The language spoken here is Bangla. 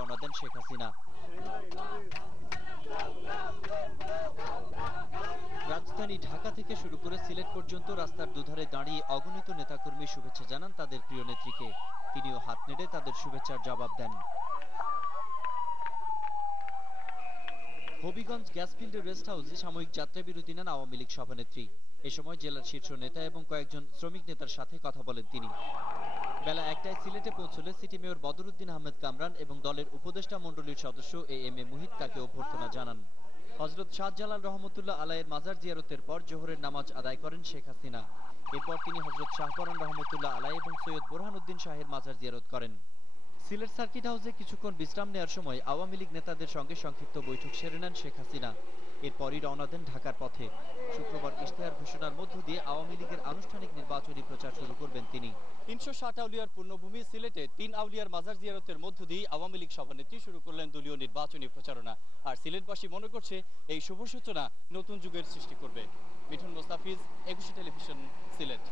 রওনা দেন শেখ হাসিনা। রাজধানী ঢাকা থেকে শুরু করে সিলেট পর্যন্ত রাস্তার দুধারে দাঁড়িয়ে অগণিত নেতাকর্মী শুভেচ্ছা জানান তাদের প্রিয় নেত্রীকে। তিনিও হাত নেড়ে তাদের শুভেচ্ছার জবাব দেন। হবিগঞ্জ গ্যাস ফিল্ডের রেস্ট হাউসে সাময়িক যাত্রাবিরতি নেন আওয়ামী লীগ সভানেত্রী। এ সময় জেলার শীর্ষ নেতা এবং কয়েকজন শ্রমিক নেতার সাথে কথা বলেন তিনি। বেলা ১টায় সিলেটে পৌঁছলে সিটি মেয়র বদরুদ্দিন আহমেদ কামরান এবং দলের উপদেষ্টা মণ্ডলীর সদস্য এ মুহিত তাকে অভ্যর্থনা জানান। হযরত শাহজালাল রহমতুল্লাহ আলাইয়ের মাজার জিয়ারতের পর জোহরের নামাজ আদায় করেন শেখ হাসিনা। এরপর তিনি হযরত শাহপরান রহমতুল্লাহ আলাই এবং সৈয়দ বোরহানউদ্দিন শাহের মাজার জিয়ারত করেন। সিলেট সার্কিট হাউসে কিছুক্ষণ বিশ্রাম নেওয়ার সময় আওয়ামী লীগ নেতাদের সঙ্গে সংক্ষিপ্ত বৈঠক সেরে নেন শেখ হাসিনা। এরপরই রওনা দেন ঢাকার পথে। শুক্রবার ইশতেহার ঘোষণার মধ্য দিয়ে আওয়ামী লীগের আনুষ্ঠানিক নির্বাচনী প্রচার শুরু করবেন তিনি। ৩৬০ আউলিয়ার পূর্ণভূমি সিলেটে ৩ আউলিয়ার মাজার জিয়ারতের মধ্য দিয়ে আওয়ামী লীগ সভানেত্রী শুরু করলেন দলীয় নির্বাচনী প্রচারণা। আর সিলেটবাসী মনে করছে এই শুভ সূচনা নতুন যুগের সৃষ্টি করবে। মিঠুন মোস্তাফিজ, ২১ টেলিভিশন, সিলেট।